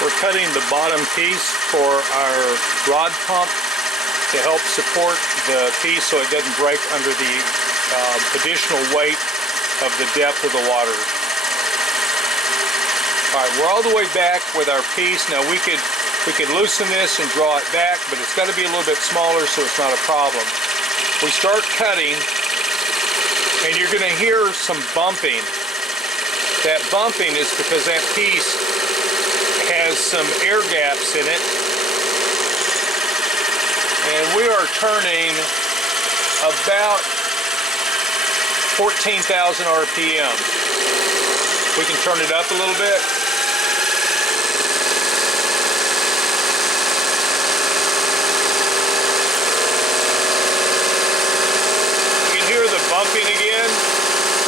We're cutting the bottom piece for our rod pump to help support the piece so it doesn't break under the additional weight of the depth of the water. Alright, we're all the way back with our piece. Now we could loosen this and draw it back, but it's got to be a little bit smaller so it's not a problem. We start cutting and you're going to hear some bumping. That bumping is because that piece has some air gaps in it, and we are turning about 14,000 RPM. We can turn it up a little bit. You can hear the bumping again.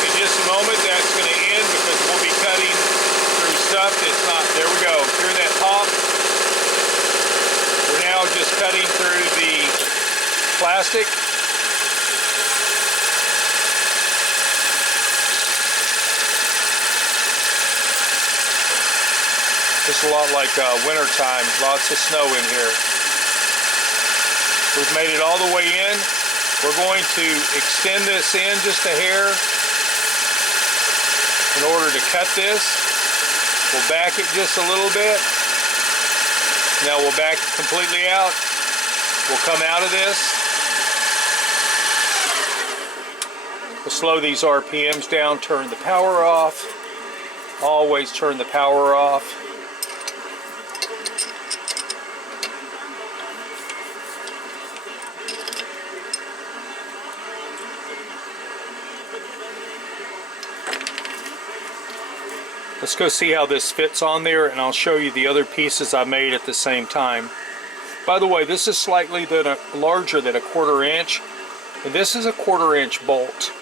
In just a moment that's going to end because we'll be cutting through stuff that's not, there we go, hear that pop? We're now just cutting through the plastic. It's a lot like winter time, lots of snow in here. We've made it all the way in. We're going to extend this in just a hair in order to cut this. We'll back it just a little bit. Now we'll back it completely out. We'll come out of this. We'll slow these RPMs down, turn the power off. Always turn the power off. Let's go see how this fits on there, and I'll show you the other pieces I made at the same time. By the way, this is slightly larger than a 1/4 inch, and this is a 1/4 inch bolt.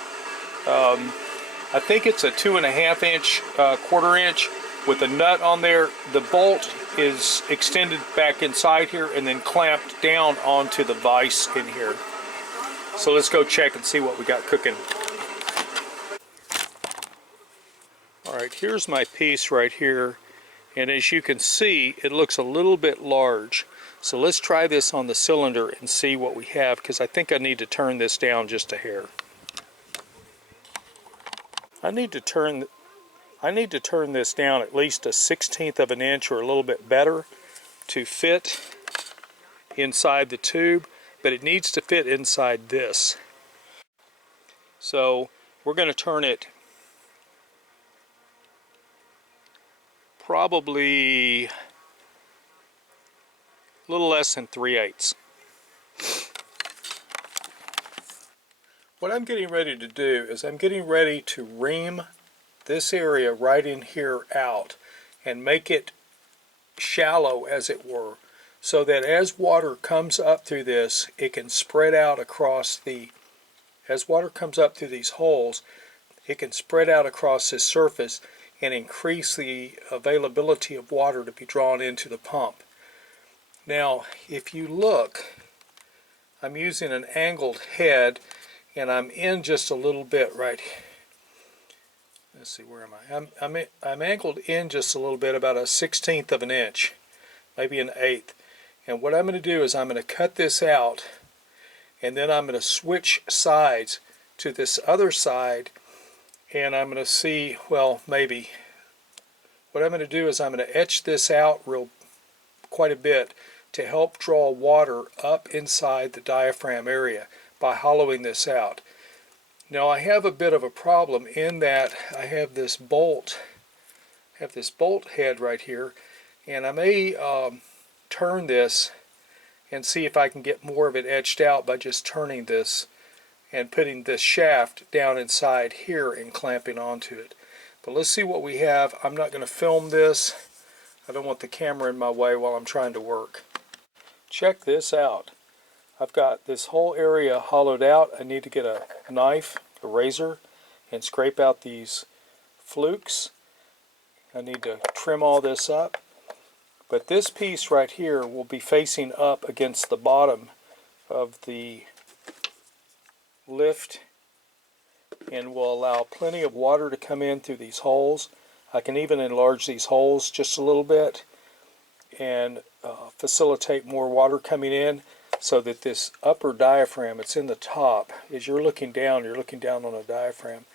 I think it's a 2.5 inch 1/4 inch with a nut on there. The bolt is extended back inside here and then clamped down onto the vise in here. So let's go check and see what we got cooking. Alright, here's my piece right here, and as you can see it looks a little bit large. So let's try this on the cylinder and see what we have, because I think I need to turn this down just a hair. I need to turn this down at least a 1/16 of an inch or a little bit better to fit inside the tube, but it needs to fit inside this. So we're going to turn it probably a little less than 3/8. What I'm getting ready to do is I'm getting ready to ream this area right in here out and make it shallow, as it were, so that as water comes up through this, it can spread out across as water comes up through these holes, it can spread out across this surface and increase the availability of water to be drawn into the pump. Now, if you look, I'm using an angled head, and I'm in just a little bit right here. Let's see, where am I? I'm angled in just a little bit, about a 1/16 of an inch, maybe an 1/8. And what I'm going to do is I'm going to cut this out, and then I'm going to switch sides to this other side, and I'm going to see, well, maybe. What I'm going to do is I'm going to etch this out quite a bit to help draw water up inside the diaphragm area by hollowing this out. Now I have a bit of a problem in that I have this bolt head right here, and I may turn this and see if I can get more of it etched out by just turning this and putting this shaft down inside here and clamping onto it. But let's see what we have. I'm not going to film this. I don't want the camera in my way while I'm trying to work. Check this out. I've got this whole area hollowed out. I need to get a knife, a razor, and scrape out these flukes. I need to trim all this up. But this piece right here will be facing up against the bottom of the lift and will allow plenty of water to come in through these holes. I can even enlarge these holes just a little bit, and facilitate more water coming in, so that this upper diaphragm, it's in the top, as you're looking down on a diaphragm.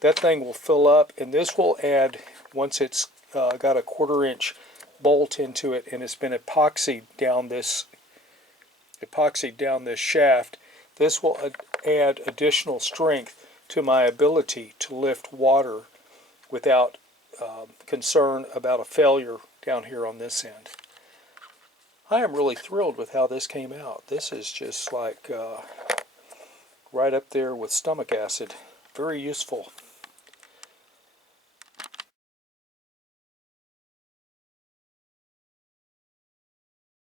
That thing will fill up, and this will add, once it's got a 1/4 inch bolt into it and it's been epoxied down this shaft, this will add additional strength to my ability to lift water without concern about a failure down here on this end. I am really thrilled with how this came out. This is just like right up there with stomach acid. Very useful.